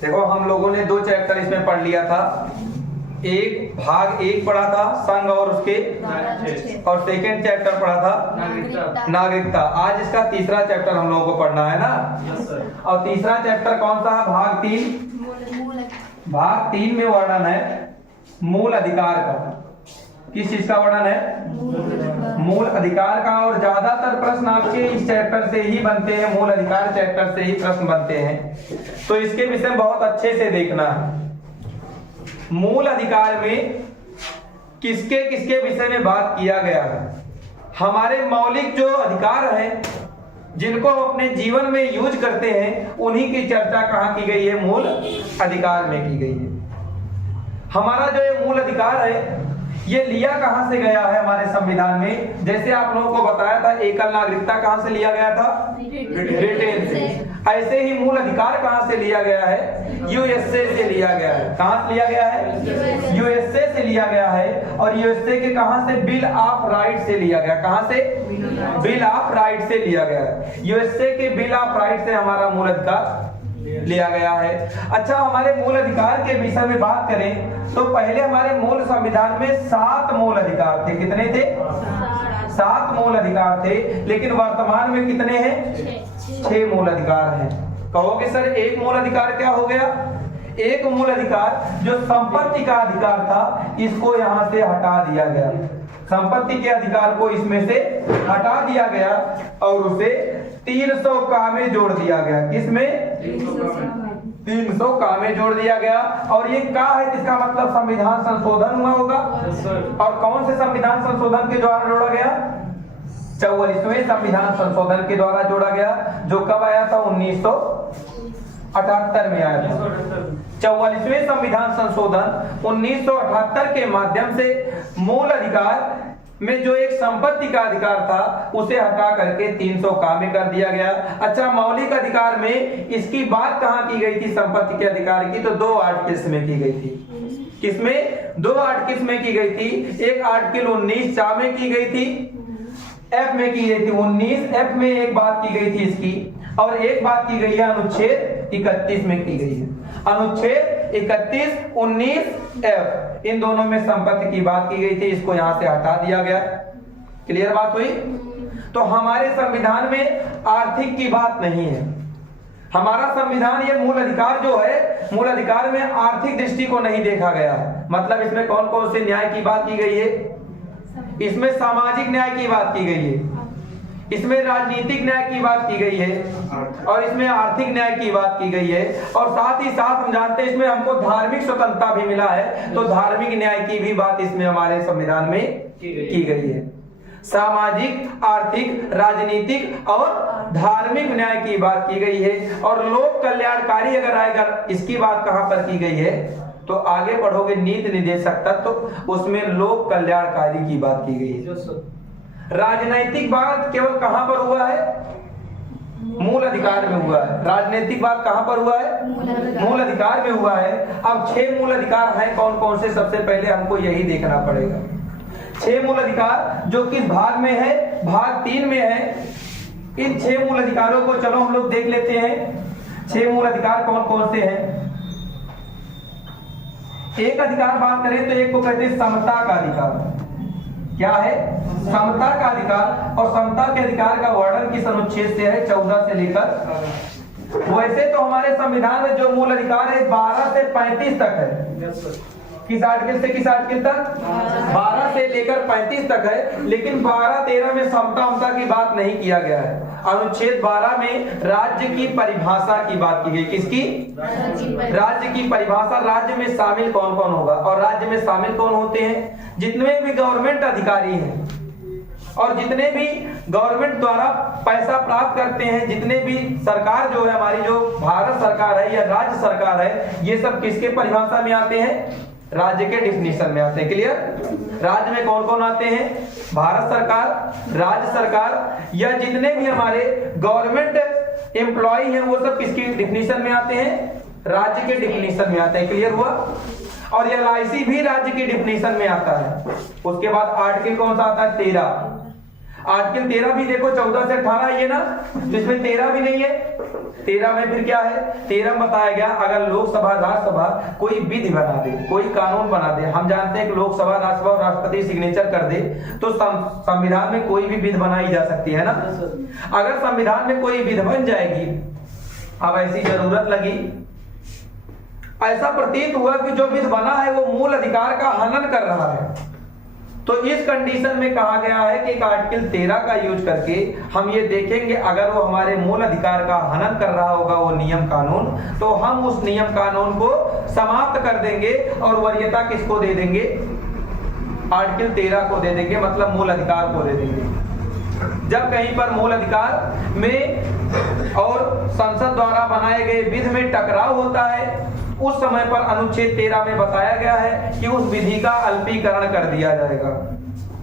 देखो हम लोगों ने 2 चैप्टर इसमें पढ़ लिया था। एक भाग 1 पढ़ा था संघ और उसके, और सेकंड चैप्टर पढ़ा था नागरिकता। आज इसका तीसरा चैप्टर हम लोगों को पढ़ना है ना। और तीसरा चैप्टर कौन सा है? भाग 3। भाग 3 में वर्णन है मूल अधिकार का। किस चीज का वर्णन है? मूल अधिकार का। और ज्यादातर प्रश्न आपके इस चैप्टर से ही बनते हैं, मूल अधिकार चैप्टर से ही प्रश्न बनते हैं, तो इसके विषय में बहुत अच्छे से देखना है। मूल अधिकार में किसके किसके विषय में बात किया गया है? हमारे मौलिक जो अधिकार हैं जिनको हम अपने जीवन में यूज करते हैं, उन्हीं की चर्चा कहाँ की गई है? मूल अधिकार में की गई है। हमारा जो ये मूल अधिकार है ये लिया कहां से गया है हमारे संविधान में? जैसे आप लोगों को बताया था, एकल नागरिकता कहां से लिया गया था? ब्रिटेन से। ऐसे ही मूल अधिकार कहां से लिया गया है? यूएसए से लिया गया है। कहां से लिया गया है? यूएसए से लिया गया है। और यूएसए के कहां से? बिल ऑफ राइट से लिया गया। कहां से? बिल ऑफ राइट से लिया गया है। यूएसए के बिल ऑफ राइट से हमारा मूल अधिकार लिया गया है। अच्छा, हमारे मूल अधिकार के विषय में बात करें तो पहले हमारे मूल संविधान में 7 मूल अधिकार थे। कितने थे? 7 मूल अधिकार थे। लेकिन वर्तमान में कितने हैं? 6 मूल अधिकार हैं। कहोगे सर एक मूल अधिकार क्या हो गया? एक मूल अधिकार जो संपत्ति का अधिकार था, इसको यहां से हटा दिया गया। संपत्ति के अधिकार को इसमें से हटा दिया गया और उसे 300 का में जोड़ दिया गया। किसमें? 300 का में जोड़ दिया गया। और ये का है? इसका मतलब संविधान संशोधन हुआ होगा। और कौन से संविधान संशोधन के द्वारा जोड़ा गया? 44वें संविधान संशोधन के द्वारा जोड़ा गया, जो कब आया था? 1978 में आया था। 44वें संविधान संशोधन 1978 के माध्यम से मूल अधिकार में जो एक संपत्ति का अधिकार था उसे हटा करके 300 का में कर दिया गया। अच्छा, मौलिक अधिकार में इसकी बात कहां की गई थी संपत्ति के अधिकार की? तो 2 आर्टिकल्स में की गई थी। किसमें? 2 आर्टिकल्स में की गई थी। एक आर्टिकल 19 चा में की गई थी, एफ में की गई थी। 19 एफ में एक बात की गई थी इसकी, और एक बात की गई है अनुच्छेद 31 में की गई है। अनुच्छेद 31, 19 एफ, इन दोनों में संपत्ति की बात की गई थी। इसको यहां से हटा दिया गया। क्लियर बात हुई? तो हमारे संविधान में आर्थिक की बात नहीं है। हमारा संविधान, ये मूल अधिकार जो है, मूल अधिकार में आर्थिक दृष्टि को नहीं देखा गया। मतलब इसमें कौन कौन से न्याय की बात की गई है? इसमें सामाजिक न्याय की बात की गई है, इसमें राजनीतिक न्याय की बात की गई है, और इसमें आर्थिक न्याय की बात की गई है। और साथ ही साथ हम जानते हैं इसमें हमको धार्मिक स्वतंत्रता भी मिला है, तो धार्मिक न्याय की भी बात इसमें हमारे संविधान में की गई है। सामाजिक, आर्थिक, राजनीतिक और धार्मिक न्याय की बात की गई है। और लोक कल्याणकारी अगर आएगा, इसकी बात कहां पर की गई है? तो आगे पढ़ोगे नीति निर्देशक तत्व, तो उसमें लोक कल्याणकारी की बात की गई है। राजनैतिक बात केवल कहां पर हुआ है? मूल अधिकार में हुआ है। राजनीतिक बात कहां पर हुआ है? मूल अधिकार में हुआ है। अब 6 मूल अधिकार हैं कौन कौन से? सबसे पहले हमको यही देखना पड़ेगा। 6 मूल अधिकार जो किस भाग में है? भाग 3 में है। इन 6 मूल अधिकारों को चलो हम लोग देख लेते हैं। 6 मूल अधिकार कौन कौन से हैं? एक अधिकार बात करें तो एक को कहते हैं समता का अधिकार। क्या है? समता का अधिकार। और समता के अधिकार का वर्णन किस अनुच्छेद से है? 14 से लेकर। वैसे तो हमारे संविधान में जो मूल अधिकार है 12 से 35 तक है। किस आर्टिकल से किस आर्टिकल तक? 12 से लेकर 35 तक है। लेकिन 12-13 में समता की बात नहीं किया गया है। अनुच्छेद 12 में राज्य की परिभाषा की बात की गई। किसकी? राज्य की परिभाषा। राज्य में शामिल कौन कौन होगा? और राज्य में शामिल कौन होते हैं? जितने भी गवर्नमेंट अधिकारी हैं और जितने भी गवर्नमेंट द्वारा पैसा प्राप्त करते हैं, जितने भी सरकार जो है हमारी, जो भारत सरकार है या राज्य सरकार है, ये सब किसके परिभाषा में आते हैं? राज्य के डिफिनीशन में आते हैं। क्लियर? राज्य में कौन कौन आते हैं? भारत सरकार, राज्य सरकार, या जितने भी हमारे गवर्नमेंट एम्प्लॉय हैं वो सब किसकी डिफिनीशन में आते हैं? राज्य के डिफिनीशन में आते हैं। क्लियर हुआ? और LIC भी राज्य की डिफिनीशन में आता है। उसके बाद आर्टिकल कौन सा आता है? 13। आर्टिकल 13 भी देखो 14 से 18 ये ना, जिसमें 13 भी नहीं है। 13 में फिर क्या है, 13 में बताया गया अगर लोकसभा राज्यसभा कोई विधि बना दे, कोई कानून बना दे, हम जानते हैं कि लोकसभा राज्यसभा और राष्ट्रपति सिग्नेचर कर दे तो संविधान में कोई भी विधि बनाई जा सकती है ना। अगर संविधान में कोई विधि बन जाएगी, अब ऐसी जरूरत लगी, ऐसा प्रतीत हुआ कि जो विधि बना है वो मूल अधिकार का हनन कर रहा है, तो इस कंडीशन में कहा गया है कि आर्टिकल 13 का यूज करके हम ये देखेंगे अगर वो हमारे मूल अधिकार का हनन कर रहा होगा वो नियम कानून, तो हम उस नियम कानून को समाप्त कर देंगे और वरीयता किसको दे देंगे, आर्टिकल 13 को दे देंगे, मतलब मूल अधिकार को दे देंगे। जब कहीं पर मूल अधिकार में और संसद द्वारा बनाए गए विधि में टकराव होता है, उस समय पर अनुच्छेद 13 में बताया गया है कि उस विधि का अल्पीकरण कर दिया जाएगा।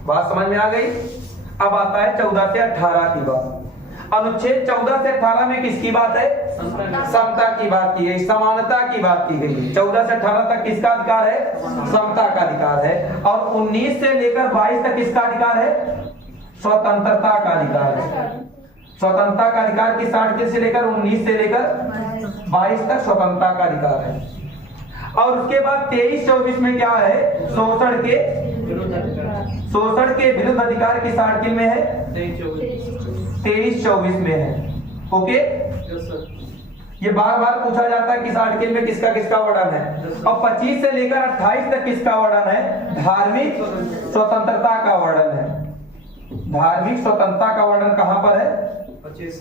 बात समझ में आ गई। अब आता है 14 से 18 की बात। अनुच्छेद 14 से 18 में किसकी बात है, समता की बात की गई, समानता की बात की गई। 14 से 18 तक किसका अधिकार है, समता का अधिकार है, और 19 से लेकर 22 तक किसका अधिकार है, स्वतंत्रता का अधिकार है। स्वतंत्रता का अधिकार किस आर्टिकल से लेकर 19 से लेकर 22 तक स्वतंत्रता का अधिकार है। और उसके बाद 23-24 में क्या है, शोषण के विरुद्ध अधिकार किस आर्टिकल में है, 23-24 में है। ओके, ये बार बार पूछा जाता है किस आर्टिकल में किसका किसका वर्णन है। और 25 से लेकर 28 तक किसका वर्णन है, धार्मिक स्वतंत्रता का वर्णन है। धार्मिक स्वतंत्रता का वर्णन कहां पर है, 25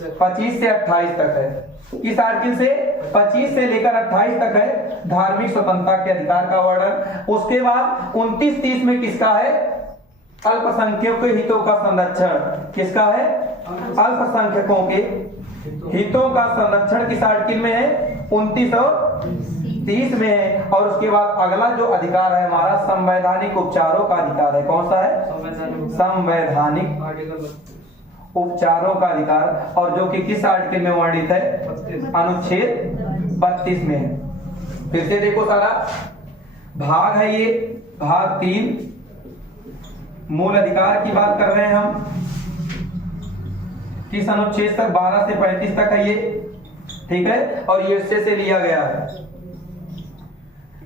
से 28 तक है। किस आर्टिकल से, 25 से लेकर 28 तक है धार्मिक स्वतंत्रता के अधिकार का वर्णन। उसके बाद 29-30 में किसका है, अल्पसंख्यकों के हितों का संरक्षण। किसका है, अल्पसंख्यकों के हितों का संरक्षण किस आर्टिकल में है, 29 और 30 में है। और उसके बाद अगला जो अधिकार है हमारा संवैधानिक उपचारों का अधिकार है। कौन सा है, संवैधानिक उपचारों का अधिकार, और जो कि किस आर्टिकल में वर्णित है, अनुच्छेद 32 में है। फिर से देखो सारा भाग है, ये भाग 3 मूल अधिकार की बात कर रहे हैं हम। किस अनुच्छेद तक, 12 से 35 तक है ये, ठीक है। और ये से लिया गया है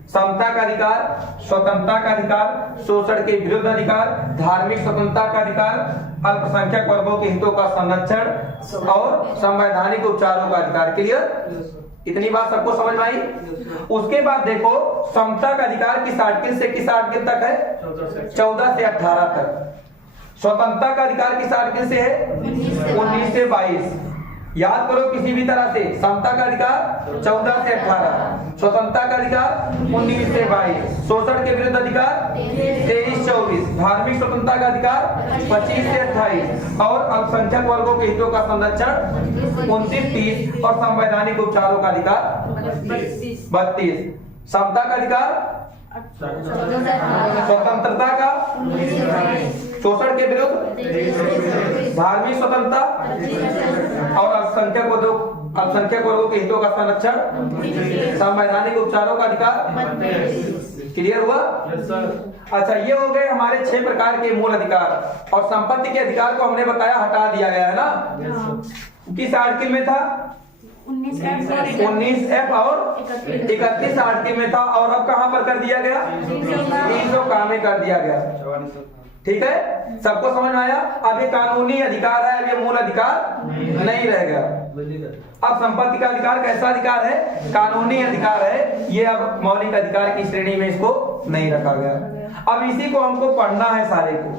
समता का अधिकार, स्वतंत्रता का अधिकार, शोषण के विरुद्ध अधिकार, धार्मिक स्वतंत्रता का अधिकार, अल्पसंख्यक वर्गों के हितों का संरक्षण और संवैधानिक उपचारों का अधिकार। क्लियर, इतनी बात सबको समझ में आई। उसके बाद देखो समता का अधिकार किस आर्टिकल से किस आर्टिकल तक है, 14 से 18 तक। स्वतंत्रता का अधिकार किस आर्टिकल से है, 19 से 22। याद करो किसी भी तरह से, समता का अधिकार 14 से 18, स्वतंत्रता का अधिकार 19 से 22, शोषण के विरुद्ध अधिकार 23-24, धार्मिक स्वतंत्रता का अधिकार 25 से 28, और अल्पसंख्यक वर्गों के हितों का संरक्षण 29-30, और संवैधानिक उपचारों का अधिकार 32। समता का अधिकार, स्वतंत्रता का, शोषण के विरुद्ध, धार्मिक स्वतंत्रता और अल्पसंख्यक वर्गों के हितों का संरक्षण, संवैधानिक उपचारों का अधिकार। क्लियर हुआ। अच्छा, ये हो गए हमारे 6 प्रकार के मूल अधिकार। और संपत्ति के अधिकार को हमने बताया हटा दिया गया है ना। किस आर्टिकल में था, 19F और 31 आर्टिकल में था, और अब कहां पर कर दिया गया, 300 का में कर दिया गया। ठीक है, सबको समझ में आया। अब ये कानूनी अधिकार है, अब ये मूल अधिकार नहीं रह गया। अब संपत्ति का अधिकार कैसा अधिकार है, कानूनी अधिकार है, ये अब मौलिक अधिकार की श्रेणी में इसको नहीं रखा गया। अब इसी को हमको पढ़ना है सारे को,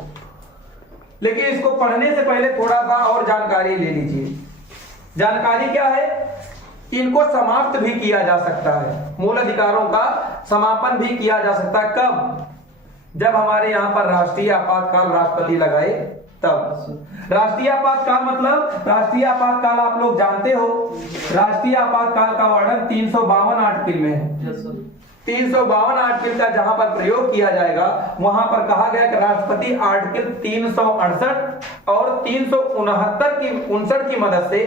लेकिन इसको पढ़ने से पहले थोड़ा सा और जानकारी ले लीजिए। जानकारी क्या है, इनको समाप्त भी किया जा सकता है, मूल अधिकारों का समापन भी किया जा सकता है। कब, जब हमारे यहाँ पर राष्ट्रीय आपातकाल राष्ट्रपति लगाए तब। राष्ट्रीय आपातकाल मतलब, राष्ट्रीय आपातकाल आप लोग जानते हो, राष्ट्रीय आपातकाल का वर्णन 352 आर्टिकल में है। 352 आर्टिकल का जहां पर प्रयोग किया जाएगा वहां पर कहा गया कि राष्ट्रपति आर्टिकल 368 और 369 की मदद से,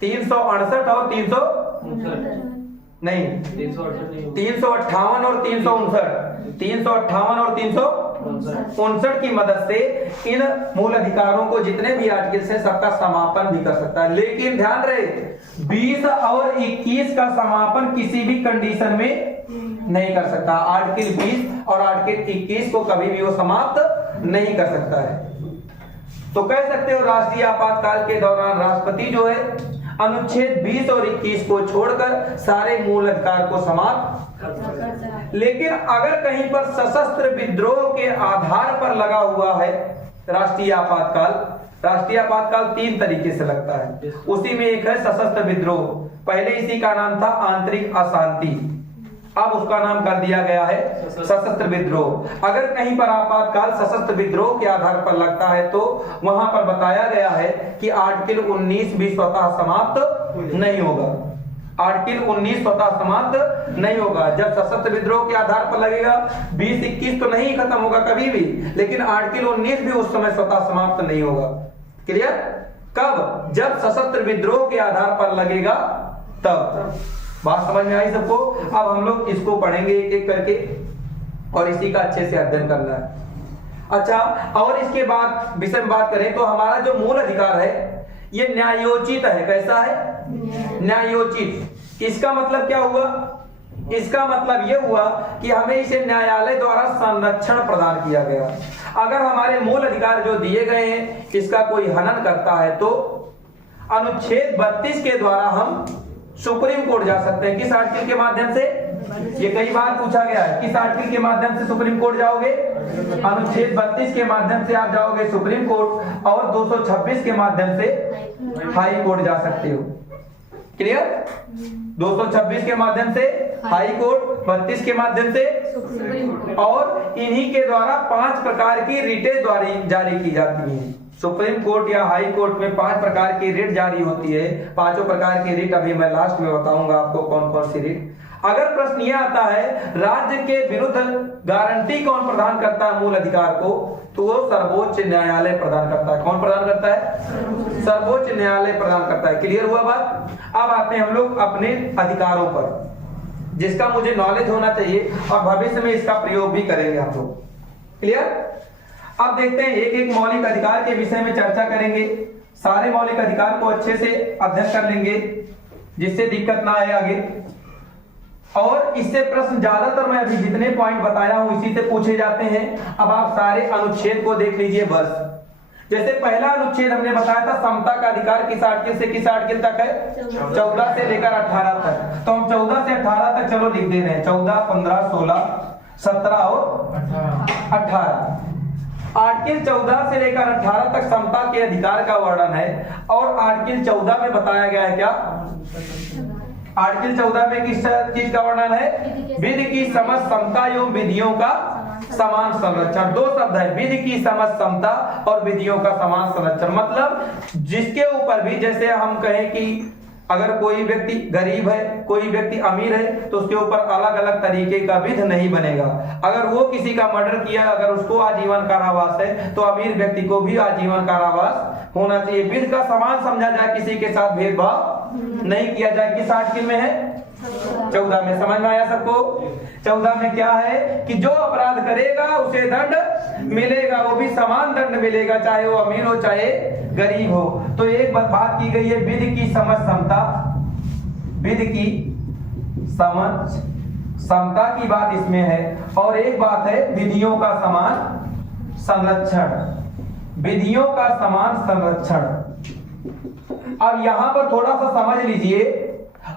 368 और 358 और 359 और 359 की मदद से इन मूल अधिकारों को जितने भी आर्टिकल्स हैं सबका समापन भी कर सकता है। लेकिन ध्यान रहे, 20 और 21 का समापन किसी भी कंडीशन में नहीं कर सकता। आर्टिकल 20 और आर्टिकल 21 को कभी भी वो समाप्त नहीं कर सकता है। तो कह सकते हो राष्ट्रीय आपातकाल के दौरान राष्ट्रपति जो है अनुच्छेद 20 और 21 को छोड़कर सारे मूल अधिकार को समाप्त। लेकिन अगर कहीं पर सशस्त्र विद्रोह के आधार पर लगा हुआ है राष्ट्रीय आपातकाल 3 तरीके से लगता है। उसी में एक है सशस्त्र विद्रोह। पहले इसी का नाम था आंतरिक अशांति, अब उसका नाम कर दिया गया है सशस्त्र विद्रोह। अगर कहीं पर आपातकाल सशस्त्र विद्रोह के आधार पर लगता है तो वहां पर बताया गया है कि आर्टिकल 19 भी स्वतः समाप्त नहीं होगा। आर्टिकल 19 स्वतः समाप्त नहीं होगा। जब सशस्त्र विद्रोह के आधार पर लगेगा 20-21 तो नहीं खत्म होगा कभी भी, लेकिन आर्टिकल 19 भी उस समय स्वतः समाप्त नहीं होगा। क्लियर? कब? जब सशस्त्र विद्रोह के आधार पर लगेगा तब। बात समझ में आई सबको? अब हम लोग इसको पढ़ेंगे एक एक करके और इसी का अच्छे से अध्ययन करना है। अच्छा, और इसके बाद विषय में बात करें तो हमारा जो मूल अधिकार है ये न्यायोचित है। कैसा है? न्यायोचित। इसका मतलब क्या हुआ? इसका मतलब यह हुआ कि हमें इसे न्यायालय द्वारा संरक्षण प्रदान किया गया। अगर हमारे मूल अधिकार जो दिए गए हैं इसका कोई हनन करता है तो अनुच्छेद 32 के द्वारा हम सुप्रीम कोर्ट जा सकते हैं। किस आर्टिकल के माध्यम से? ये कई बार पूछा गया है। किस आर्टिकल के माध्यम से सुप्रीम कोर्ट जाओगे? अनुच्छेद 32 के माध्यम से आप जाओगे सुप्रीम कोर्ट, और 226 के माध्यम से हाई कोर्ट जा सकते हो। क्लियर? 226 के माध्यम से हाई कोर्ट, 32 के माध्यम से, और इन्हीं के द्वारा 5 प्रकार की रिटें जारी की जाती हैं। सुप्रीम कोर्ट या हाई कोर्ट में 5 प्रकार की रिट जारी होती है। 5 प्रकार की रिट अभी मैं लास्ट में बताऊंगा आपको कौन कौन सी रिट। अगर प्रश्न यह आता है राज्य के विरुद्ध गारंटी कौन प्रदान करता है मूल अधिकार को, तो वो सर्वोच्च न्यायालय प्रदान करता है। कौन प्रदान करता है? सर्वोच्च न्यायालय प्रदान करता है। क्लियर हुआ बात? अब आते हैं हम लोग अपने अधिकारों पर, जिसका मुझे नॉलेज होना चाहिए और भविष्य में इसका प्रयोग भी करेंगे हम लोग। क्लियर? अब देखते हैं एक एक मौलिक अधिकार के विषय में चर्चा करेंगे। सारे मौलिक अधिकार को अच्छे से अध्ययन कर लेंगे जिससे दिक्कत ना आए आगे। और इससे प्रश्न ज्यादातर मैं अभी जितने पॉइंट बताया हूं इसी से पूछे जाते हैं। अब आप सारे अनुच्छेद को देख लीजिए बस। जैसे पहला अनुच्छेद हमने बताया था समता का अधिकार किस आर्टिकल से किस आर्टिकल तक है? 14 से लेकर 18 तक। तो हम 14 से 18 तक चलो लिख दे रहे हैं। 14, 15, 16, 17 और 18। आर्टिकल 14 से लेकर 18 तक समता के अधिकार का वर्णन है। और आर्टिकल 14 में बताया गया है क्या? आर्टिकल 14 में किस चीज का वर्णन है? विधि की समझ, समता एवं विधियों का समान संरक्षण। 2 शब्द है, विधि की समझ, समता और विधियों का समान संरक्षण। मतलब जिसके ऊपर भी, जैसे हम कहें कि अगर कोई व्यक्ति गरीब है, कोई व्यक्ति अमीर है, तो उसके ऊपर अलग अलग तरीके का विध नहीं बनेगा। अगर वो किसी का मर्डर किया, अगर उसको आजीवन कारावास है तो अमीर व्यक्ति को भी आजीवन कारावास होना चाहिए। विध का समान समझा जाए, किसी के साथ भेदभाव नहीं किया जाए। किस आर्टिकल में है? 14 में। समझ में आया सबको? 14 में क्या है कि जो अपराध करेगा उसे दंड मिलेगा, वो भी समान दंड मिलेगा, चाहे वो अमीर हो चाहे गरीब हो। तो एक बात की गई है विधि की समझ, समता, विधि की समझ, समता की बात इसमें है। और एक बात है विधियों का समान संरक्षण, विधियों का समान संरक्षण। अब यहां पर थोड़ा सा समझ लीजिए।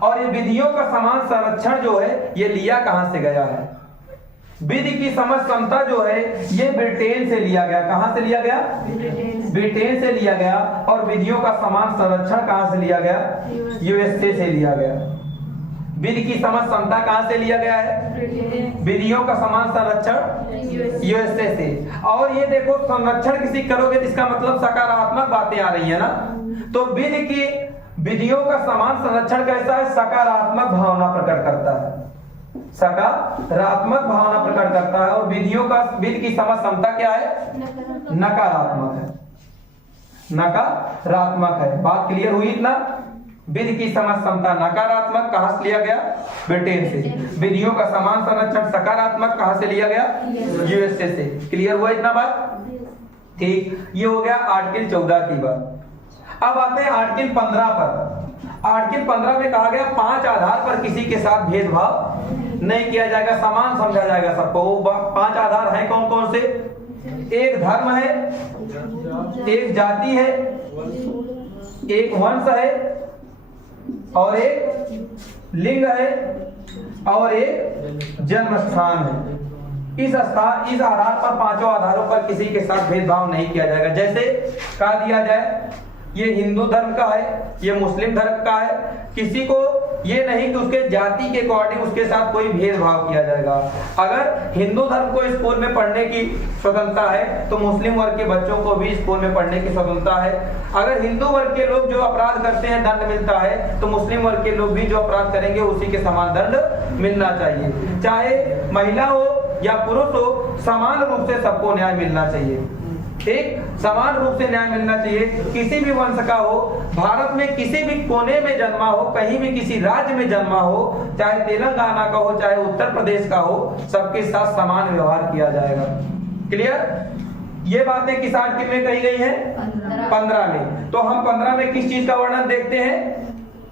और ये विधियों का समान संरक्षण जो है ये लिया कहां से गया है? विधि की समझ, समता जो है ये ब्रिटेन से लिया गया। कहां से लिया गया? ब्रिटेन से लिया गया। और विधियों का समान संरक्षण कहां से लिया गया? यूएसए से लिया गया। विधि की समझ, समता कहां से लिया गया है? विधियों का समान संरक्षण यूएसए से। और ये देखो संरक्षण किसी करोगे तो इसका मतलब सकारात्मक बातें आ रही है ना। तो विधि की विधियों का समान संरक्षण कैसा है? सकारात्मक भावना प्रकट करता है, सकारात्मक भावना प्रकट करता है। और विधियों का, विधि की समझ, समता क्या है? नकारात्मक है, नकारात्मक है। बात क्लियर हुई इतना? विधि की समझ, समता नकारात्मक कहां से लिया गया? ब्रिटेन से। विधियों का समान संरक्षण सकारात्मक कहां से लिया गया? यूएसए से। क्लियर हुआ इतना बात? ठीक, ये हो गया आर्टिकल 14 की बात। अब आते हैं आर्टिकल 15 पर। आर्टिकल 15 में कहा गया 5 आधार पर किसी के साथ भेदभाव नहीं किया जाएगा, समान समझा जाएगा सबको। वो 5 आधार हैं कौन कौन से? एक धर्म है, एक जाति है, एक वंश है, और एक लिंग है, और एक जन्म स्थान है। इस आधार पर 5 आधारों पर किसी के साथ भेदभाव नहीं किया जाएगा। जैसे कहा दिया जाए ये हिंदू धर्म का है, ये मुस्लिम धर्म का है, किसी को ये नहीं कि उसके जाति के अकॉर्डिंग उसके साथ कोई भेदभाव किया जाएगा। अगर हिंदू धर्म को स्कूल में पढ़ने की स्वतंत्रता है तो मुस्लिम वर्ग के बच्चों को भी स्कूल में पढ़ने की स्वतंत्रता है। अगर हिंदू वर्ग के लोग जो अपराध करते हैं दंड मिलता है तो मुस्लिम वर्ग के लोग भी जो अपराध करेंगे उसी के समान दंड मिलना चाहिए। चाहे महिला हो या पुरुष हो, समान रूप से सबको न्याय मिलना चाहिए। एक समान रूप से न्याय मिलना चाहिए। किसी भी वंश का हो, भारत में किसी भी कोने में जन्मा हो, कहीं भी किसी राज्य में जन्मा हो, चाहे तेलंगाना का हो चाहे उत्तर प्रदेश का हो, सबके साथ समान व्यवहार किया जाएगा। क्लियर? ये बातें किस आर्टिकल में कही गई हैं? 15 में। तो हम 15 में किस चीज का वर्णन देखते हैं?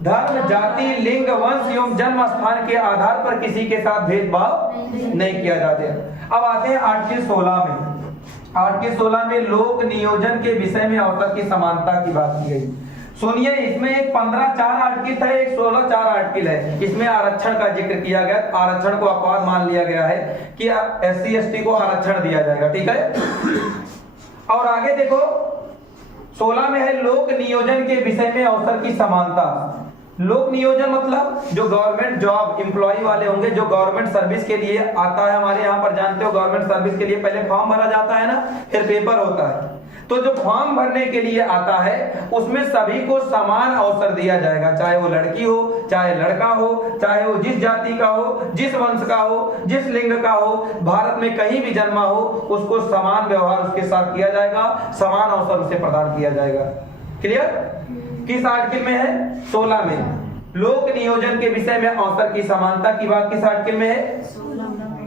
धर्म, जाति, लिंग, वंश एवं जन्म स्थान के आधार पर किसी के साथ भेदभाव नहीं किया जाते। अब आते हैं आर्टिकल 16 में। आर्टिकल 16 में लोक नियोजन के विषय में अवसर की समानता की बात की गई। सुनिए, इसमें एक 15(4) आर्टिकल है, एक 16(4) आर्टिकल है। इसमें आरक्षण का जिक्र किया गया, आरक्षण को अपवाद मान लिया गया है कि SC ST को आरक्षण दिया जाएगा। ठीक है। और आगे देखो 16 में है लोक नियोजन के विषय में अवसर की समानता। लोक नियोजन मतलब जो गवर्नमेंट जॉब एम्प्लॉय वाले होंगे, जो गवर्नमेंट सर्विस के लिए आता है, हमारे यहाँ पर जानते हो गवर्नमेंट सर्विस के लिए पहले फॉर्म भरा जाता है ना, फिर पेपर होता है। तो जो फॉर्म भरने के लिए आता है उसमें सभी को समान अवसर दिया जाएगा, चाहे वो लड़की हो चाहे लड़का हो, चाहे वो जिस जाति का हो, जिस वंश का हो, जिस लिंग का हो, भारत में कहीं भी जन्मा हो, उसको समान व्यवहार उसके साथ किया जाएगा, समान अवसर उसे प्रदान किया जाएगा। क्लियर? किस आर्टिकल में है? 16 में। लोक नियोजन के विषय में अवसर की समानता की बात किस आर्टिकल में है?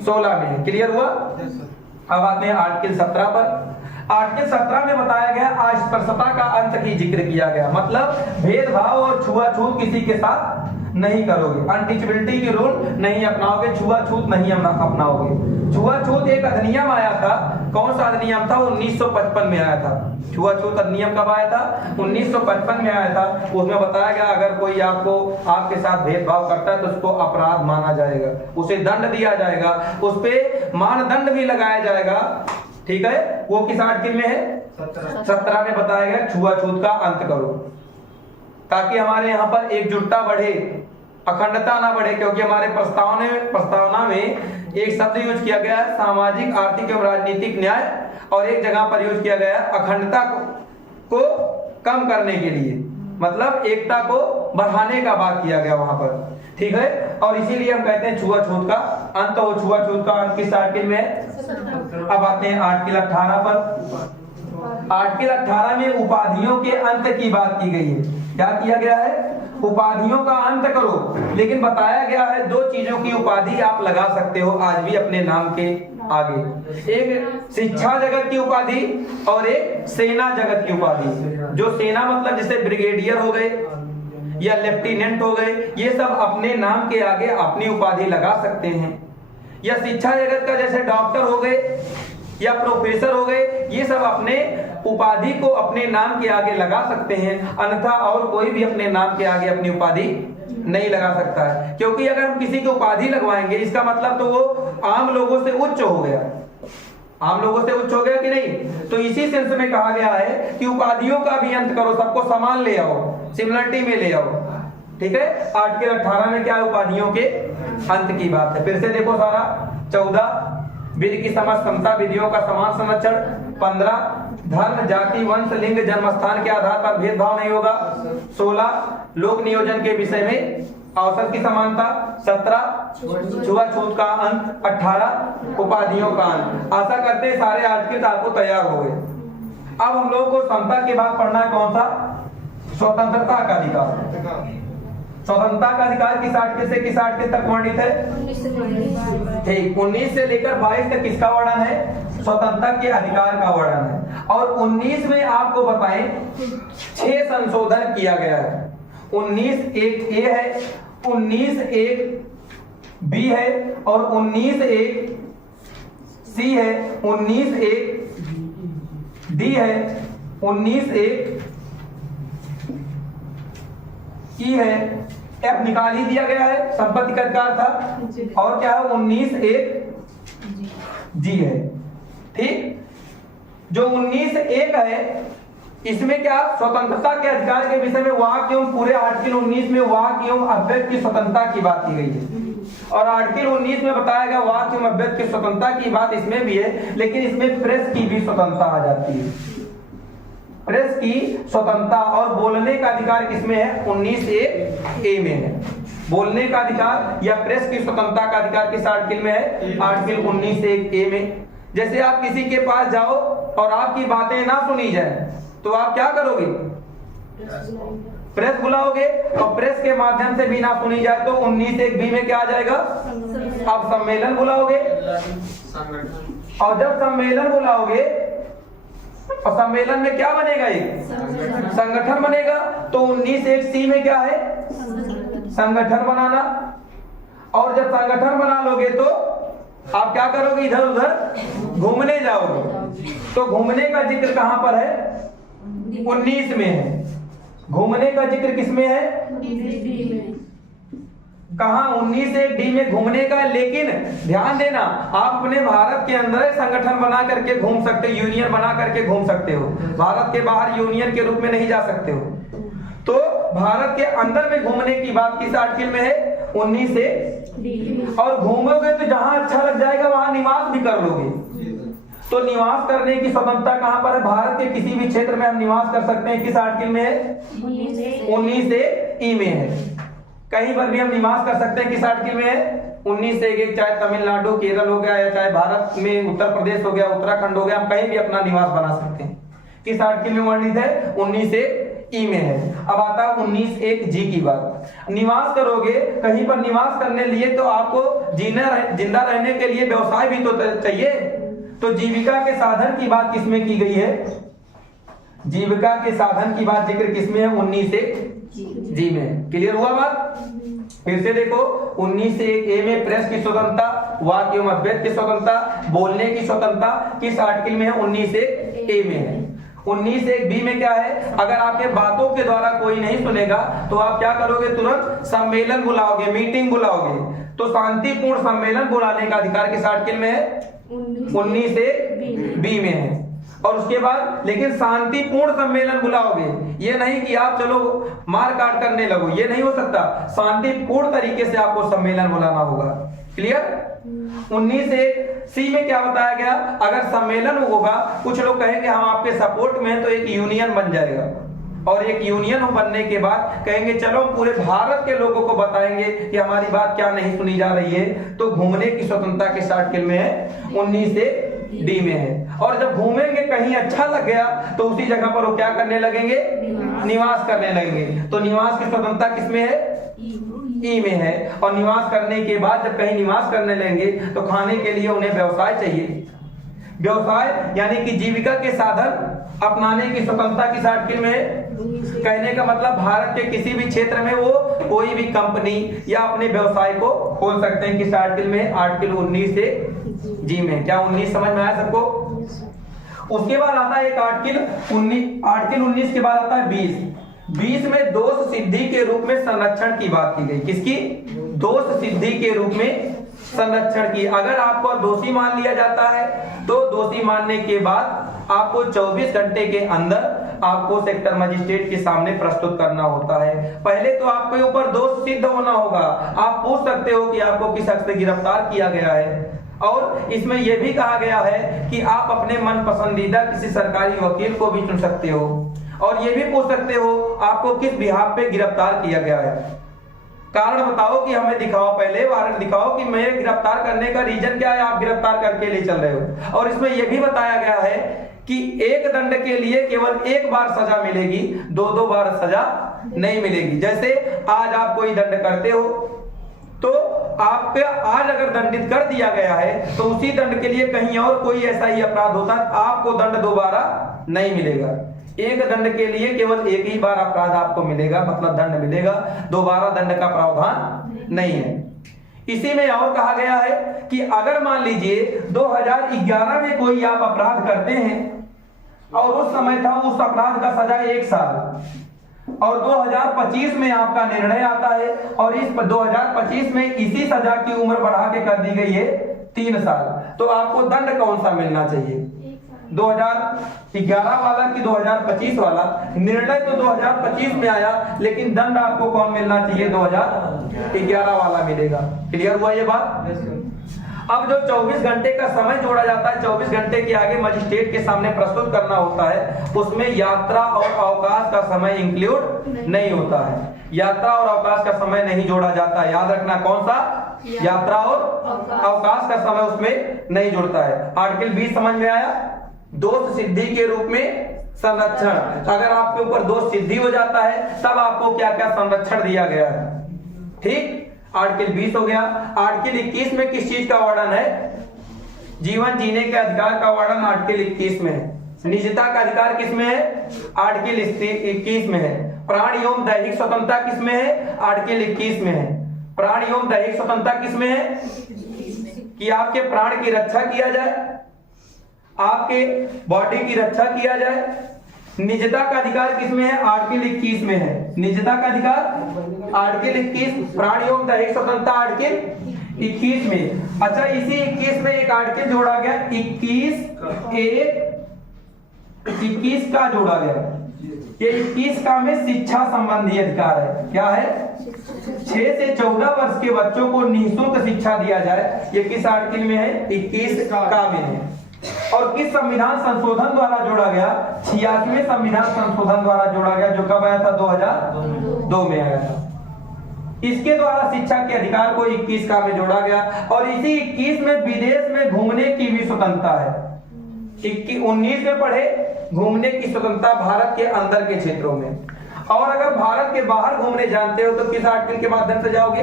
16 में। क्लियर हुआ? अब आते हैं आर्टिकल 17 पर। आर्टिकल 17 में बताया गया अस्पृश्यता का अंत की जिक्र किया गया, मतलब भेदभाव और छुआछूत किसी के साथ नहीं करोगे, अनटीचेबिलिटी की रूल नहीं अपनाओगे, छुआछूत नहीं अपनाओगे। छुआछूत एक अधिनियम आया था, कौन सा अधिनियम था? 1955 में आया था। छुआछूत अधिनियम कब आया था? 1955 में आया था। उसमें बताया गया अगर कोई आपके साथ भेदभाव करता है तो उसको अपराध माना जाएगा, उसे दंड दिया जाएगा, उस पे मानदंड भी लगाया जाएगा। ठीक है? वो किस आर्टिकल में है? 17 में बताया गया छुआछूत का अंत करो, ताकि हमारे यहाँ पर एकजुटता बढ़े, अखंडता ना बढ़े। क्योंकि हमारे प्रस्तावना में एक शब्द यूज किया गया है सामाजिक, आर्थिक एवं राजनीतिक न्याय, और एक जगह पर यूज किया गया अखंडता को कम करने के लिए, मतलब एकता को बढ़ाने का बात किया गया वहां पर। ठीक है? और इसीलिए हम कहते हैं छुआछूत का अंत हो। छुआछूत का अंत किस आर्टिकल में है? अब आते हैं आर्टिकल 18 पर। आर्टिकल 18 में उपाधियों के अंत की बात की गई है। क्या किया गया है? उपाधियों का अंत करो। लेकिन बताया गया है 2 चीजों की उपाधि आप लगा सकते हो आज भी अपने नाम के आगे, एक शिक्षा जगत की उपाधि और एक सेना जगत की उपाधि। जो सेना मतलब जैसे ब्रिगेडियर हो गए या लेफ्टिनेंट हो गए, ये सब अपने नाम के आगे अपनी उपाधि लगा सकते हैं। या शिक्षा जगत का जैसे डॉक्टर हो गए या प्रोफेसर हो गए, ये सब अपने उपाधि को अपने नाम के आगे लगा सकते हैं, अन्यथा और कोई भी अपने नाम के आगे अपनी उपाधि नहीं लगा सकता है। क्योंकि अगर हम किसी की उपाधि लगवाएंगे इसका मतलब तो वो आम लोगों से उच्च हो गया, आम लोगों से उच्च हो गया कि नहीं? तो इसी सेंस में कहा गया है कि उपाधियों का भी अंत करो, सबको समान ले आओ, सिमिलरिटी में ले आओ। ठीक है? आर्टिकल 18 में क्या उपाधियों के अंत की बात है। फिर से देखो सारा 14 विधि की समझ समता विधियों का समान संरक्षण, 15 धर्म, जाति, वंश, लिंग, जन्मस्थान के आधार पर भेदभाव नहीं होगा, 16 लोक नियोजन के विषय में अवसर की समानता, 17 छुआछूत का अंत, 18 उपाधियों का अंत। आशा करते हैं सारे आर्टिकल आपको तैयार हो गए। अब हम लोगों को समता के बाद पढ़ना है कौन सा? स्वतंत्रता का अधिकार। स्वतंत्रता का अधिकार किस आर्टिकल से किस आर्टिकल तक वर्णित है? 19 से लेकर 22 तक किसका वर्णन है? स्वतंत्रता के अधिकार का वर्णन है। और 19 में आपको बताएं 6 संशोधन किया गया है। 19 एक ए है, 19 एक बी है और 19 एक सी है, 19 एक डी है, 19 एक ई है। एफ निकाल ही दिया गया है, संपत्ति का अधिकार था। और क्या है, 19 एक जी है। ठीक, जो 19 एक है इसमें क्या स्वतंत्रता के अधिकार के विषय में वाक्य एवं पूरे आर्टिकल 19 में वाक्य एवं अभ्यक्त की स्वतंत्रता की बात की गई है। और आर्टिकल 19 में बताया गया वाक्य एवं अभ्यक्त की स्वतंत्रता की बात इसमें भी है, लेकिन इसमें प्रेस की भी स्वतंत्रता आ जाती है। प्रेस की स्वतंत्रता और बोलने का अधिकार किसमें है, 19 ए में है। बोलने का अधिकार या प्रेस की स्वतंत्रता का अधिकार किस आर्टिकल में है, आर्टिकल 19 ए में। जैसे आप किसी के पास जाओ और आपकी बातें ना सुनी जाए तो आप क्या करोगे, प्रेस बुलाओगे, और प्रेस के माध्यम से भी ना सुनी जाए तो 19 एक बी में क्या आ जाएगा, आप सम्मेलन बुलाओगे। और जब सम्मेलन बुलाओगे और सम्मेलन में क्या बनेगा, एक संगठन बनेगा। तो 19 एक सी में क्या है, संगठन बनाना। और जब संगठन बना लोगे तो आप क्या करोगे, इधर उधर घूमने जाओगे। तो घूमने का जिक्र कहां पर है, 19 में है। घूमने का जिक्र किसमें है, कहां, 19 एक डी में घूमने का। लेकिन ध्यान देना, आप अपने भारत के अंदर संगठन बना करके घूम सकते, यूनियन बना करके घूम सकते हो, भारत के बाहर यूनियन के रूप में नहीं जा सकते हो। तो भारत के अंदर में घूमने की बात किस आर्टिकल में है, 19 से। और घूमोगे तो जहां अच्छा लग जाएगा वहां निवास भी कर लोगे। तो निवास करने की स्वतंत्रता कहां पर है, भारत के किसी भी क्षेत्र में हम निवास कर सकते हैं, किस आर्टिकल में है, 19 से ई में है। कहीं पर भी हम निवास कर सकते हैं, किस आर्टिकल में है, 19 से एक। चाहे तमिलनाडु, केरल हो गया, या चाहे भारत में उत्तर प्रदेश हो गया, उत्तराखंड हो गया, हम कहीं भी अपना निवास बना सकते हैं। किस आर्टिकल में वर्णित है, 19 से ई में है। अब आता है 19 एक जी की बात। निवास करोगे, कहीं पर निवास करने लिए तो आपको जिंदा रहने के लिए व्यवसाय भी तो चाहिए। तो जीविका के साधन की बात किसमें की गई है, जीविका के साधन की बात जिक्र किसमें है, 19 से जी में। क्लियर हुआ बात। फिर से देखो, 19 से एक ए में प्रेस की स्वतंत्रता, वाक्य एवं अभ्यक्त की स्वतंत्रता, बोलने की स्वतंत्रता किस आर्टिकल में है, 19 से ए में है। 19 एक बी में क्या है, अगर आपके बातों के द्वारा कोई नहीं सुनेगा तो आप क्या करोगे, तुरंत सम्मेलन बुलाओगे, मीटिंग बुलाओगे। तो शांतिपूर्ण सम्मेलन बुलाने का अधिकार किस आर्टिकल में है, 19 से बी में है। और उसके बाद लेकिन शांतिपूर्ण सम्मेलन बुलाओगे, ये नहीं कि आप चलो मार काट करने लगो, ये नहीं हो सकता। शांतिपूर्ण तरीके से आपको सम्मेलन बुलाना होगा। क्लियर। 19 से सी में क्या बताया गया, अगर सम्मेलन होगा, कुछ लोग कहेंगे हम आपके सपोर्ट में हैं, तो एक यूनियन बन जाएगा। और एक यूनियन बनने के बाद कहेंगे चलो पूरे भारत के लोगों को बताएंगे कि हमारी बात क्या नहीं सुनी जा रही है। तो घूमने की स्वतंत्रता के आर्टिकल में है, 19 से डी में है। और जब घूमेंगे, कहीं अच्छा लग गया तो उसी जगह पर वो क्या करने लगेंगे, निवास करने लगेंगे। तो निवास की स्वतंत्रता किसमें है, ई में है। और निवास करने के बाद जब कहीं निवास करने लगेंगे तो खाने के लिए उन्हें व्यवसाय चाहिए। व्यवसाय यानी कि जीविका के साधन अपनाने की स्वतंत्रता किस आर्टिकल में है, कहने का मतलब भारत के किसी भी क्षेत्र में वो कोई भी कंपनी या अपने व्यवसाय को खोल सकते हैं। किस आर्टिकल में, आर्टिकल 19 से जी में। क्या 19 समझ में आया सबको। उसके बाद आता है एक आर्टिकल 19 के बाद आता है 20 में दोष सिद्धि के रूप में संरक्षण की बात की गई। किसकी, दोष सिद्धि के रूप में संरक्षण की। अगर आपको दोषी मान लिया जाता है तो दोषी मानने के बाद आपको 24 घंटे के अंदर आपको सेक्टर मजिस्ट्रेट के सामने प्रस्तुत करना होता है। पहले तो आपके ऊपर दोष सिद्ध होना होगा। आप पूछ सकते हो कि आपको किस हक से गिरफ्तार किया गया है। और इसमें यह भी कहा गया है कि आप अपने मन पसंदीदा किसी सरकारी वकील को भी चुन सकते हो। और ये भी पूछ सकते हो आपको किस बिहाफ पे गिरफ्तार किया गया है, कारण बताओ कि हमें दिखाओ, पहले वारंट दिखाओ कि मेरे गिरफ्तार करने का रीजन क्या है, आप गिरफ्तार करके ले चल रहे हो। और इसमें यह भी बताया गया है कि एक दंड के लिए केवल एक बार सजा मिलेगी, दो बार सजा नहीं मिलेगी। जैसे आज आप कोई दंड करते हो तो आपके आज अगर दंडित कर दिया गया है तो उसी दंड के लिए कहीं और कोई ऐसा ही अपराध होता है, आपको दंड दोबारा नहीं मिलेगा। एक दंड के लिए केवल एक ही बार अपराध आपको मिलेगा, मतलब दंड मिलेगा, दोबारा दंड का प्रावधान नहीं है। इसी में और कहा गया है कि अगर मान लीजिए 2011 में कोई आप अपराध करते हैं और उस समय था उस अपराध का सजा 1 साल और 2025 में आपका निर्णय आता है और इस 2025 में इसी सजा की उम्र बढ़ा के कर दी गई है 3 साल, तो आपको दंड कौन सा मिलना चाहिए? 2011 वाला कि 2025 वाला? निर्णय तो 2025 में आया लेकिन दंड आपको कौन मिलना चाहिए? 2011 वाला मिलेगा। क्लियर हुआ ये बात? अब जो 24 घंटे का समय जोड़ा जाता है, 24 घंटे के आगे मजिस्ट्रेट के सामने प्रस्तुत करना होता है, उसमें यात्रा और अवकाश का समय इंक्लूड नहीं होता है। यात्रा और अवकाश का समय नहीं जोड़ा जाता है, याद रखना। कौन सा? यात्रा और अवकाश का समय उसमें नहीं जुड़ता है। आर्टिकल 20 समझ में आया? दोष सिद्धि के रूप में संरक्षण, अगर आपके ऊपर दोष सिद्धि हो जाता है तब आपको क्या क्या संरक्षण दिया गया है। ठीक, आर्टिकल 20 हो गया। आर्टिकल 21 में किस चीज का वर्णन है? जीवन जीने के अधिकार का वर्णन आर्टिकल 21 में है। निजता का अधिकार किसमें है? आर्टिकल 21 में है। प्राण एवं दैहिक स्वतंत्रता किसमें है? आर्टिकल 21 में है। प्राण एवं दैहिक स्वतंत्रता किसमें है? कि आपके प्राण की रक्षा किया जाए, आपके बॉडी की रक्षा किया जाए। निजता का अधिकार किसमें है? आर्टिकल 21 में है। निजता का अधिकार आर्टिकल 21, प्राण एवं दैहिक स्वतंत्रता आर्टिकल 21 में। अच्छा, इसी 21 में एक आर्टिकल जोड़ा गया, 21 का जोड़ा गया। ये 21 का में शिक्षा संबंधी अधिकार है। क्या है? 6 से 14 वर्ष के बच्चों को निःशुल्क शिक्षा दिया जाए। ये किस आर्टिकल में है? 21 का में है। और किस संविधान संशोधन द्वारा जोड़ा गया? 86वें संविधान संशोधन द्वारा जोड़ा गया, जो कब आया था? 2002 में आया था। इसके द्वारा शिक्षा के अधिकार को 21 का में जोड़ा गया। और इसी 21 में विदेश में घूमने की भी स्वतंत्रता है। 19 में पढ़े घूमने की स्वतंत्रता भारत के अंदर के क्षेत्रों में। और अगर भारत के बाहर घूमने जानते हो तो किस आर्टिकल के माध्यम से जाओगे?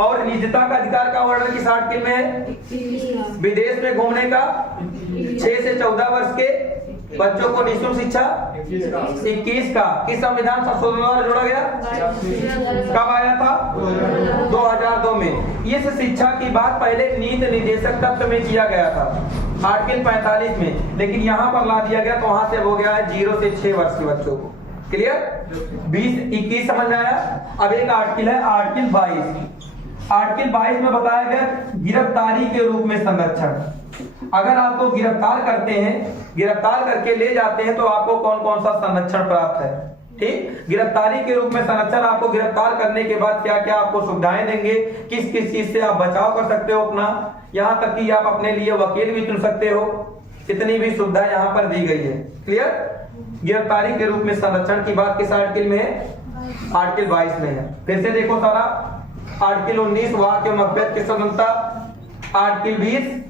और निजता का अधिकार का वर्णन किस आर्टिकल में है? विदेश में घूमने का। 6 से 14 वर्ष के बच्चों को निःशुल्क शिक्षा 21 का किस संविधान संशोधन द्वारा जोड़ा गया? कब आया था? 2002 में। इस शिक्षा की बात पहले नीति निर्देशक तत्व में किया गया था, आर्टिकल 45 में, लेकिन यहाँ पर ला दिया गया तो वहां से हो गया है 0 से 6 वर्ष के बच्चों को। क्लियर? 20-21 समझ में आया? अब एक आर्टिकल है आर्टिकल 22। आर्टिकल 22 में बताया गया गिरफ्तारी के रूप में संरक्षण। अगर आपको गिरफ्तार करते हैं, गिरफ्तार करके ले जाते हैं तो आपको कौन कौन सा संरक्षण प्राप्त है? ठीक, गिरफ्तारी के रूप में संरक्षण, आपको गिरफ्तार करने के बाद क्या क्या आपको सुविधाएं देंगे, किस किस चीज से आप बचाव कर सकते हो अपना, यहाँ तक कि आप अपने लिए वकील भी चुन सकते हो। इतनी भी सुविधा यहाँ पर दी गई है। क्लियर? गिरफ्तारी के रूप में संरक्षण की बात किस आर्टिकल में है? आर्टिकल 22 में है। फिर से देखो सारा, आर्टिकल 19 वाक्य एवं अभ्यर्थ की स्वतंत्रता, आर्टिकल 20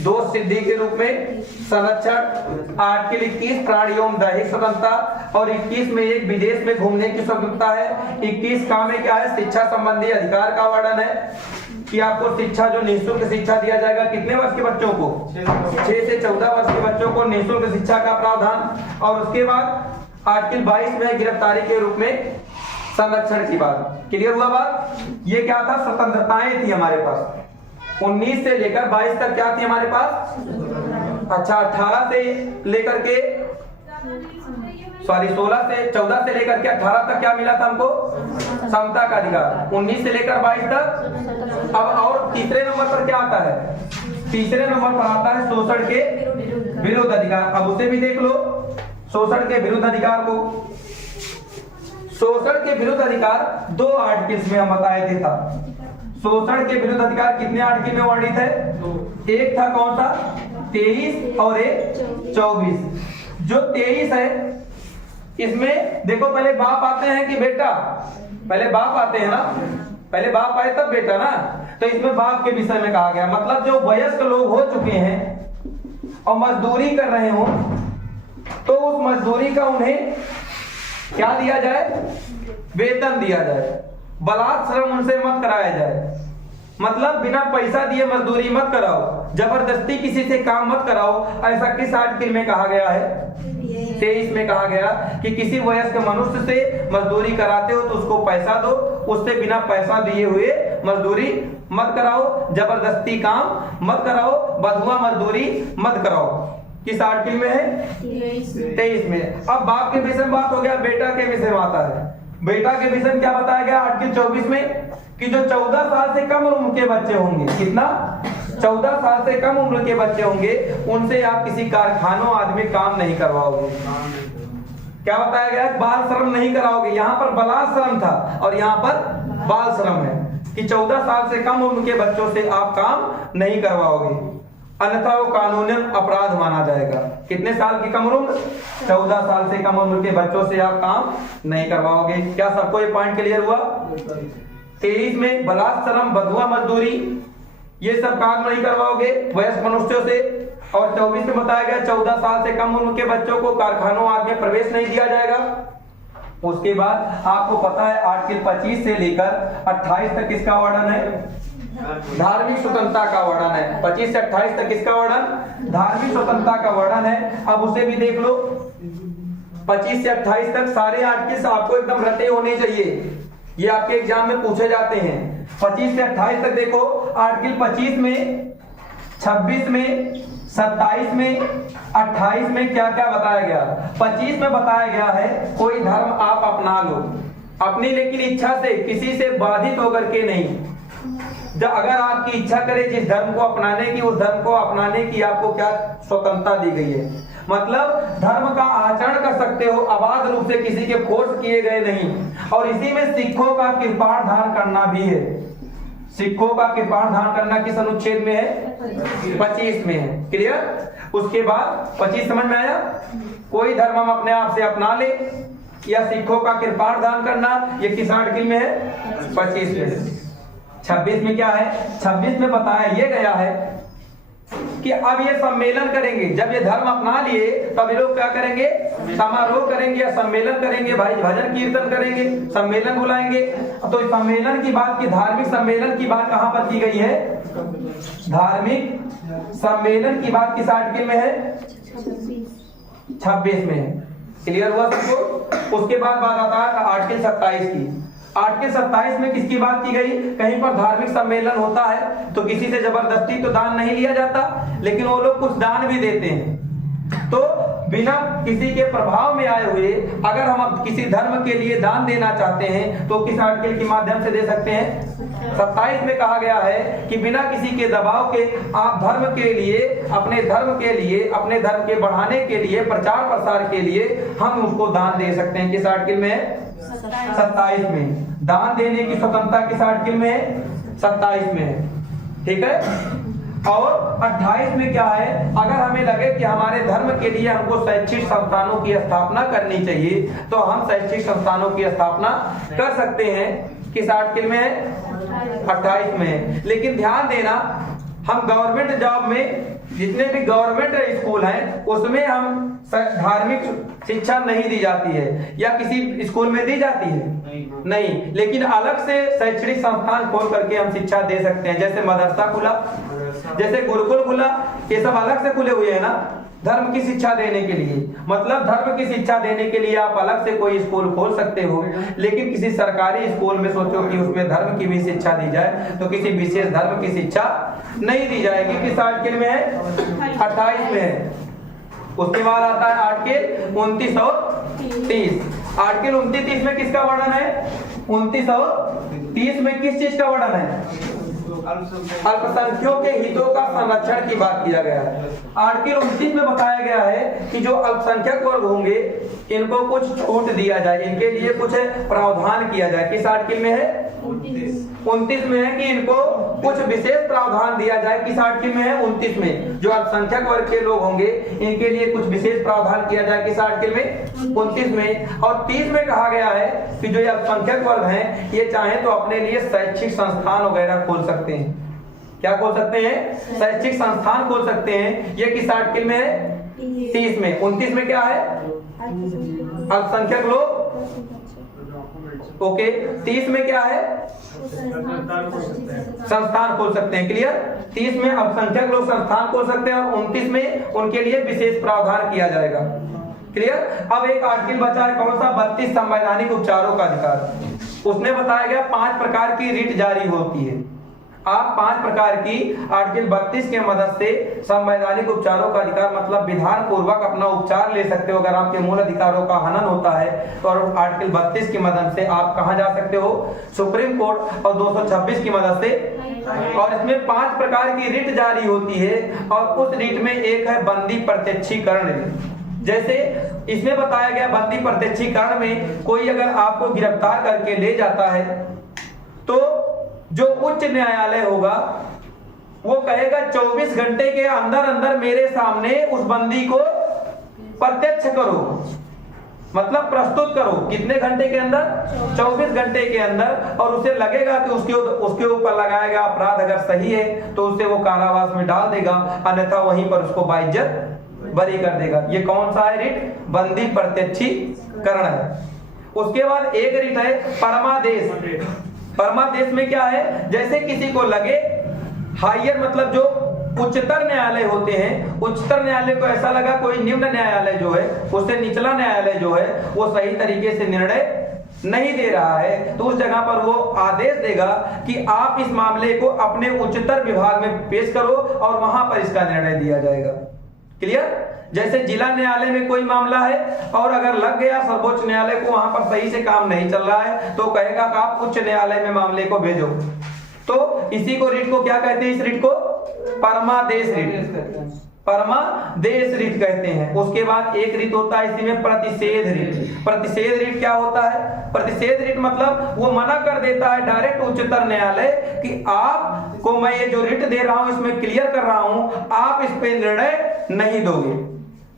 दोष सिद्धि के रूप में संरक्षण, आर्टिकल 21 प्राण एवं दैहिक स्वतंत्रता, और 21 में एक विदेश में घूमने की स्वतंत्रता है। 21 का में क्या है? शिक्षा संबंधी अधिकार का वर्णन है कि आपको शिक्षा, जो निःशुल्क शिक्षा दिया जाएगा कितने वर्ष के बच्चों को? 6 से 14 वर्ष के बच्चों को निःशुल्क शिक्षा का प्रावधान। और उसके बाद आर्टिकल 22 में गिरफ्तारी के रूप में संरक्षण की बात। क्लियर हुआ बात? ये क्या था? स्वतंत्रताएं थी हमारे पास। 19 से लेकर 22 तक क्या थी हमारे पास? अच्छा, 18 से लेकर के 16 से 14 से लेकर के 18 तक क्या मिला था हमको? समता का अधिकार। 19 से लेकर 22 तक। अब और तीसरे नंबर पर क्या आता है? तीसरे नंबर पर आता है शोषण के विरुद्ध अधिकार। अब उसे भी देख लो, शोषण के विरुद्ध अधिकार को। शोषण के विरुद्ध अधिकार 2 आर्टिकल्स में हम बताए थे था। शोषण के विरुद्ध अधिकार कितने आर्टिकल में वर्णित है? एक था कौन सा? 23 और एक 24। जो 23 है इसमें देखो, पहले बाप आते हैं कि बेटा? पहले बाप आते हैं ना, पहले बाप आए तब बेटा ना। तो इसमें बाप के विषय में कहा गया, मतलब जो वयस्क लोग हो चुके हैं और मजदूरी कर रहे हो तो उस मजदूरी का उन्हें क्या दिया जाए? वेतन दिया जाए। बलात् श्रम उनसे मत कराया जाए। मतलब बिना पैसा दिए मजदूरी मत कराओ, जबरदस्ती किसी से काम मत कराओ। ऐसा किस आर्टिकल में कहा गया है? 23 में कहा गया कि किसी वयस्क मनुष्य से मजदूरी कराते हो तो उसको पैसा दो, उससे बिना पैसा दिए हुए मजदूरी मत कराओ, जबरदस्ती काम मत कराओ, बधुआ मजदूरी मत कराओ। किस आर्टिकल में है? 23 में। अब बाप के विषय में बात हो गया, बेटा के विषय में आता है। बेटा के विषय में क्या बताया गया आर्टिकल 24 में? कि जो 14 साल से कम उम्र के बच्चे होंगे, कितना? 14 साल से कम उम्र के बच्चे होंगे, उनसे आप किसी कारखानों आदि में काम नहीं करवाओगे। क्या बताया गया? बाल श्रम नहीं कराओगे। यहाँ पर बलाश्रम था और यहाँ पर बाल श्रम है कि 14 साल से कम उम्र के बच्चों से आप काम नहीं करवाओगे, अन्यथा वो कानूनन अपराध माना जाएगा। कितने साल की कम उम्र? 14 साल से कम उम्र के बच्चों से आप काम नहीं करवाओगे। क्या सबको ये पॉइंट क्लियर हुआ? 23 में बलात्श्रम, बधुआ मजदूरी, ये सब काम नहीं करवाओगे वयस्क मनुष्यों से। और 24 में बताया गया 14 साल से कम उम्र के बच्चों को कारखानों आदि में प्रवेश नहीं दिया जाएगा। उसके बाद आपको पता है आर्टिकल 25 से लेकर 28 तक किसका वर्णन है? धार्मिक स्वतंत्रता का वर्णन है। 25 से 28 तक किसका वर्णन? धार्मिक स्वतंत्रता का वर्णन है। अब उसे भी देख लो। 25 से 28 तक सारे आर्टिकल्स आपको एकदम रटे होने चाहिए, ये आपके एग्जाम में पूछे जाते हैं। 25 से 28 तक देखो। आर्टिकल 25 में, 26 में, 27 में, 28 में क्या क्या बताया गया? 25 में बताया गया है कोई धर्म आप अपना लो अपनी, लेकिन इच्छा से, किसी से बाधित होकर के नहीं। जब अगर आपकी इच्छा करे जिस धर्म को अपनाने की, उस धर्म को अपनाने की आपको क्या स्वतंत्रता दी गई है। मतलब धर्म का आचरण कर सकते हो, अबाध रूप से, किसी के फोर्स किए गए नहीं। और इसी में सिखों का कृपाण धारण करना भी है। सिखों का कृपाण धारण करना किस अनुच्छेद में है? 25 में है। क्लियर? उसके बाद 25 समझ में आया? कोई धर्म हम अपने आप से अपना ले, या सिखों का कृपाण धारण करना, ये किस आर्टिकल में है? 25 में। 26 में क्या है? 26 में बताया ये गया है कि अब ये सम्मेलन करेंगे। जब ये धर्म अपना लिए तब ये लोग क्या करेंगे? समारोह करेंगे या सम्मेलन करेंगे, भाई भजन कीर्तन करेंगे, सम्मेलन बुलाएंगे। तो सम्मेलन की बात की, धार्मिक सम्मेलन की बात कहां पर की गई है? धार्मिक सम्मेलन की बात किस आर्टिकल में है? 26 में है। क्लियर हुआ सबको? उसके बाद बात आता है आर्टिकल 27 की। आर्टिकल 27 में किसकी बात की गई? कहीं पर धार्मिक सम्मेलन होता है तो किसी से जबरदस्ती तो दान नहीं लिया जाता, लेकिन वो लोग कुछ दान भी देते हैं। तो बिना किसी के प्रभाव में आए हुए अगर हम किसी धर्म के लिए दान देना चाहते हैं तो किस आर्टिकल के माध्यम से दे सकते हैं? 27 में कहा गया है कि बिना किसी के दबाव के आप धर्म के लिए, अपने धर्म के लिए, अपने धर्म के बढ़ाने के लिए, प्रचार प्रसार के लिए हम उसको दान दे सकते हैं। किस आर्टिकल में? 27 में। दान देने की स्वतंत्रता किस आर्टिकल में है? 27 में है। ठीक है? और 28 में क्या है? अगर हमें लगे कि हमारे धर्म के लिए हमको शैक्षिक संस्थानों की स्थापना करनी चाहिए तो हम शैक्षिक संस्थानों की स्थापना कर सकते हैं। किस आर्टिकल में है? 28 में। लेकिन ध्यान देना, हम गवर्नमेंट जॉब में, जितने भी गवर्नमेंट स्कूल हैं उसमें हम धार्मिक शिक्षा नहीं दी जाती है, या किसी स्कूल में दी जाती है? नहीं। लेकिन अलग से शैक्षणिक संस्थान खोल करके हम शिक्षा दे सकते हैं। जैसे मदरसा खुला, जैसे गुरुकुल खुला, ये सब अलग से खुले हुए हैं ना धर्म की शिक्षा देने के लिए। मतलब धर्म की शिक्षा देने के लिए आप अलग से कोई स्कूल खोल सकते हो, लेकिन किसी सरकारी स्कूल में सोचो कि उसमें धर्म की भी शिक्षा दी जाए तो किसी विशेष धर्म की शिक्षा नहीं दी जाएगी। किस आर्टिकल में है? 28 में है। उसके बाद आता है आर्टिकल 29 और 30। आर्टिकल 29-30 में किसका वर्णन है? 29 और 30 में किस चीज का वर्णन है? अल्पसंख्यकों के हितों का संरक्षण की बात किया गया है। आर्टिकल 29 में बताया गया है कि जो अल्पसंख्यक वर्ग होंगे इनको कुछ छूट दिया जाए, इनके लिए कुछ प्रावधान किया जाए। किस आर्टिकल में है? 29 में है कि इनको कुछ विशेष प्रावधान दिया जाए। किस आर्टिकल में है? 29 में। जो अल्पसंख्यक वर्ग के लोग होंगे इनके लिए कुछ विशेष प्रावधान किया जाए। किस आर्टिकल में? 29 में। और 30 में कहा गया है कि जो अल्पसंख्यक वर्ग हैं ये चाहे तो अपने लिए शैक्षिक संस्थान वगैरह खोल सकते हैं। क्या खोल सकते हैं? शैक्षिक संस्थान खोल सकते हैं। ये किस आर्टिकल में है? 30 में। 29 में क्या है? अल्पसंख्यक लोग ओके। 30 में क्या है? संस्थान खोल सकते हैं। क्लियर? 30 में अल्पसंख्यक लोग संस्थान खोल सकते हैं और 29 में उनके लिए विशेष प्रावधान किया जाएगा। क्लियर? अब एक आर्टिकल बचा है, कौन सा? 32 संवैधानिक उपचारों का अधिकार। उसने बताया गया 5 प्रकार की रिट जारी होती है। आप 5 प्रकार की आर्टिकल 32 के मदद से संवैधानिक उपचारों का अधिकार मतलब विधान पूर्वक अपना उपचार ले सकते हो। अगर आपके मूल अधिकारों का हनन होता है तो आर्टिकल 32 की मदद से आप कहां जा सकते हो? Supreme court. और 226 की मदद से। और इसमें 5 प्रकार की रिट जारी होती है और उस रिट में एक है बंदी प्रत्यक्षीकरण रिट। जैसे इसमें बताया गया बंदी प्रत्यक्षीकरण में कोई अगर आपको गिरफ्तार करके ले जाता है तो जो उच्च न्यायालय होगा वो कहेगा 24 घंटे के अंदर अंदर मेरे सामने उस बंदी को प्रत्यक्ष करो, मतलब प्रस्तुत करो। कितने घंटे के अंदर? 24 घंटे के अंदर। और उसे लगेगा कि उसके ऊपर लगाया गया अपराध अगर सही है तो उसे वो कारावास में डाल देगा, अन्यथा वहीं पर उसको बाइज्जत बरी कर देगा। ये कौन सा है रिट? बंदी प्रत्यक्षीकरण है। उसके बाद एक रिट है परमादेश। परमादेश में क्या है? जैसे किसी को लगे हायर मतलब जो उच्चतर न्यायालय होते हैं, उच्चतर न्यायालय को ऐसा लगा कोई निम्न न्यायालय जो है उससे निचला न्यायालय जो है वो सही तरीके से निर्णय नहीं दे रहा है, तो उस जगह पर वो आदेश देगा कि आप इस मामले को अपने उच्चतर विभाग में पेश करो और वहां पर इसका निर्णय दिया जाएगा। क्लियर? जैसे जिला न्यायालय में कोई मामला है और अगर लग गया सर्वोच्च न्यायालय को, वहां पर सही से काम नहीं चल रहा है तो कहेगा कि आप उच्च न्यायालय में मामले को भेजो। तो इसी को रिट को क्या कहते हैं? इस रिट को परमादेश रिट, परमादेश रिट कहते हैं। उसके बाद एक रिट होता है इसी में प्रतिषेध रिट। प्रतिषेध रिट क्या होता है? प्रतिषेध रिट मतलब वो मना कर देता है डायरेक्ट उच्चतर न्यायालय कि आपको मैं ये जो रिट दे रहा हूं इसमें क्लियर कर रहा हूं, आप इस पे निर्णय नहीं दोगे,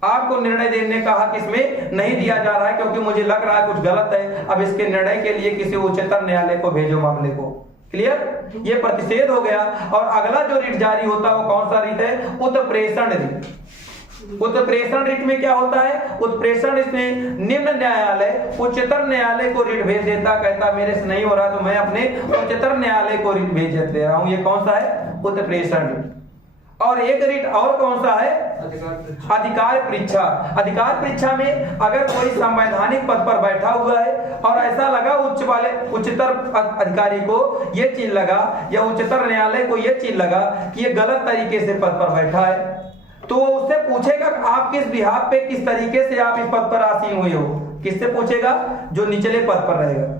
आपको निर्णय देने का हक इसमें नहीं दिया जा रहा है क्योंकि मुझे लग रहा है कुछ गलत है, अब इसके निर्णय के लिए किसी उच्चतर न्यायालय को भेजो मामले को। क्लियर? ये प्रतिषेध हो गया। और अगला जो रिट जारी होता है वो कौन सा रिट है? उत्प्रेषण रिट। उत्प्रेषण रिट में क्या होता है? उत्प्रेषण इसमें निम्न न्यायालय उच्चतर न्यायालय को रिट भेज देता, कहता मेरे से नहीं हो रहा तो मैं अपने उच्चतर न्यायालय को रिट भेज दे रहा हूं। ये कौन सा है? उत्प्रेषण रिट। और एक रिट और कौन सा है? अधिकार परीक्षा। अधिकार परीक्षा में अगर कोई संवैधानिक पद पर बैठा हुआ है और ऐसा लगा उच्चतर अधिकारी को ये चीज लगा या उच्चतर न्यायालय को ये चीज लगा कि ये गलत तरीके से पद पर बैठा है, तो वो उससे पूछेगा आप किस बिहाफ पे, किस तरीके से आप इस पद पर आसीन हुए हो। किससे पूछेगा? जो निचले पद पर रहेगा।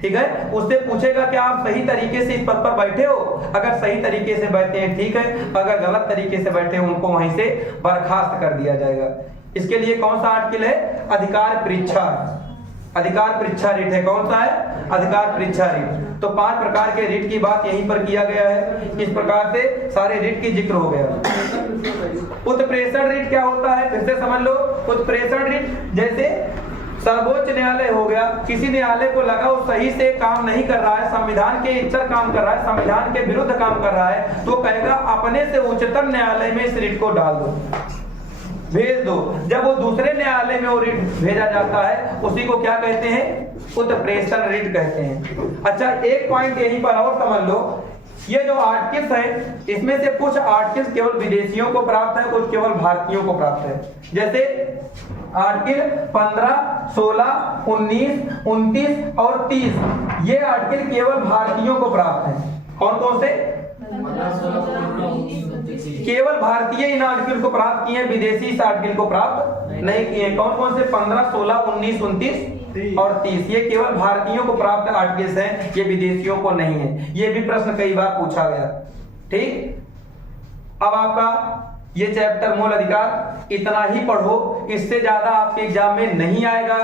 ठीक है? उससे पूछेगा कि आप सही तरीके से इस पद पर बैठे हो, अगर सही तरीके से बैठे हैं ठीक है, अगर गलत तरीके से बैठे हैं उनको वहीं से बर्खास्त कर दिया जाएगा। इसके लिए कौन सा आर्टिकल है? अधिकार परीक्षा। अधिकार परीक्षा रिट है। कौन सा है? अधिकार परीक्षा रिट। तो 5 प्रकार के रिट की बात यहीं पर किया गया है। इस प्रकार से सारे रिट की जिक्र हो गया। उत्प्रेषण रिट क्या होता है? फिर से समझ लो। उत्प्रेषण रिट जैसे सर्वोच्च न्यायालय हो गया, किसी न्यायालय को लगा वो सही से काम नहीं कर रहा है, संविधान के इच्छा काम कर रहा है, संविधान के विरुद्ध काम कर रहा है, तो कहेगा अपने से उच्चतर न्यायालय में इस रिट को डाल दो, भेज दो। जब वो दूसरे न्यायालय में वो रिट भेजा जाता है उसी को क्या कहते हैं? उत्प्रेषण रिट कहते हैं। अच्छा, एक पॉइंट यहीं पर और समझ लो, ये जो आर्टिकल्स है इसमें से कुछ आर्टिकल्स केवल विदेशियों को प्राप्त है, कुछ केवल भारतीयों को प्राप्त है। जैसे आर्टिकल 15, 16, 19, 29 और 30 ये आर्टिकल केवल भारतीयों को प्राप्त है। कौन कौन से? केवल भारतीय इन आर्टिकल को प्राप्त किए, विदेशी इस आर्टिकल को प्राप्त नहीं किए। कौन कौन से? 15, 16, 19, 29 और 30 ये केवल भारतीयों को प्राप्त आर्टिकल्स हैं, ये विदेशियों को नहीं है। ये भी प्रश्न कई बार पूछा गया। ठीक, अब आपका ये चैप्टर मूल अधिकार इतना ही पढ़ो, इससे ज्यादा आपके एग्जाम में नहीं आएगा।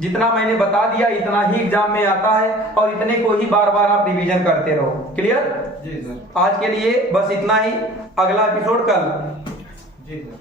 जितना मैंने बता दिया इतना ही एग्जाम में आता है और इतने को ही बार बार आप रिवीजन करते रहो। क्लियर? जी सर। आज के लिए बस इतना ही, अगला एपिसोड कल। जी सर।